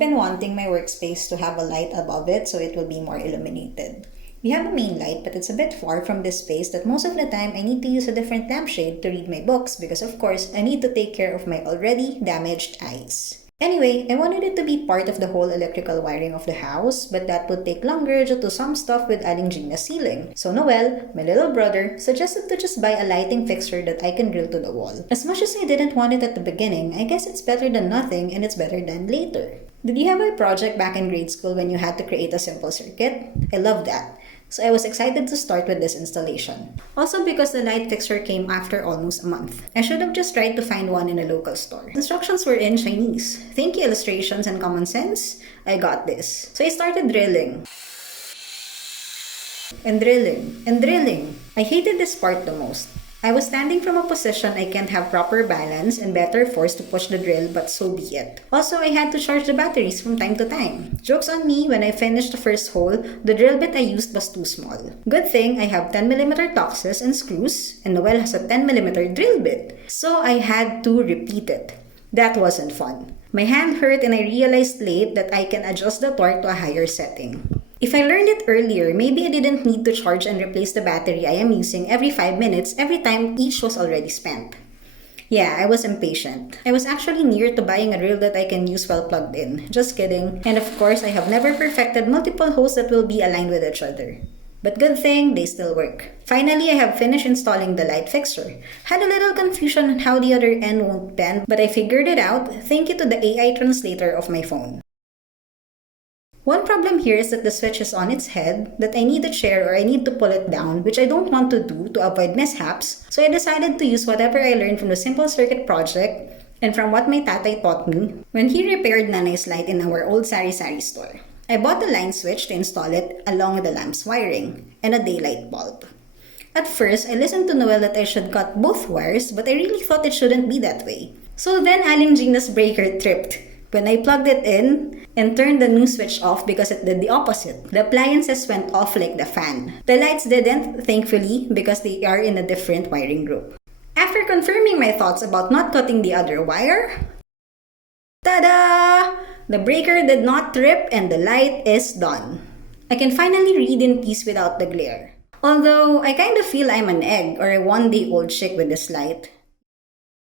been wanting my workspace to have a light above it so it will be more illuminated. We have a main light, but it's a bit far from this space that most of the time I need to use a different lampshade to read my books because of course I need to take care of my already damaged eyes. Anyway, I wanted it to be part of the whole electrical wiring of the house, but that would take longer due to some stuff with adding Gina's ceiling. So Noel, my little brother, suggested to just buy a lighting fixture that I can drill to the wall. As much as I didn't want it at the beginning, I guess it's better than nothing and it's better than later. Did you have a project back in grade school when you had to create a simple circuit? I love that. So I was excited to start with this installation. Also because the light fixture came after almost a month. I should have just tried to find one in a local store. Instructions were in Chinese. Thank you illustrations and common sense. I got this. So I started drilling. And drilling. And drilling. I hated this part the most. I was standing from a position I can't have proper balance and better forced to push the drill, but so be it. Also, I had to charge the batteries from time to time. Joke's on me, when I finished the first hole, the drill bit I used was too small. Good thing I have 10mm toxes and screws, and Noel has a 10mm drill bit. So I had to repeat it. That wasn't fun. My hand hurt and I realized late that I can adjust the torque to a higher setting. If I learned it earlier, maybe I didn't need to charge and replace the battery I am using every 5 minutes every time each was already spent. Yeah, I was impatient. I was actually near to buying a drill that I can use while plugged in. Just kidding. And of course, I have never perfected multiple holes that will be aligned with each other. But good thing, they still work. Finally, I have finished installing the light fixture. Had a little confusion on how the other end won't bend, but I figured it out thank you to the AI translator of my phone. One problem here is that the switch is on its head, that I need a chair or I need to pull it down, which I don't want to do to avoid mishaps, so I decided to use whatever I learned from the simple circuit project and from what my tatay taught me when he repaired Nanay's light in our old sari-sari store. I bought the line switch to install it along with the lamp's wiring and a daylight bulb. At first, I listened to Noel that I should cut both wires, but I really thought it shouldn't be that way. So then Aling Gina's breaker tripped when I plugged it in and turned the new switch off because it did the opposite. The appliances went off like the fan. The lights didn't, thankfully, because they are in a different wiring group. After confirming my thoughts about not cutting the other wire, tada! The breaker did not trip and the light is done. I can finally read in peace without the glare. Although, I kind of feel I'm an egg or a one-day-old chick with this light.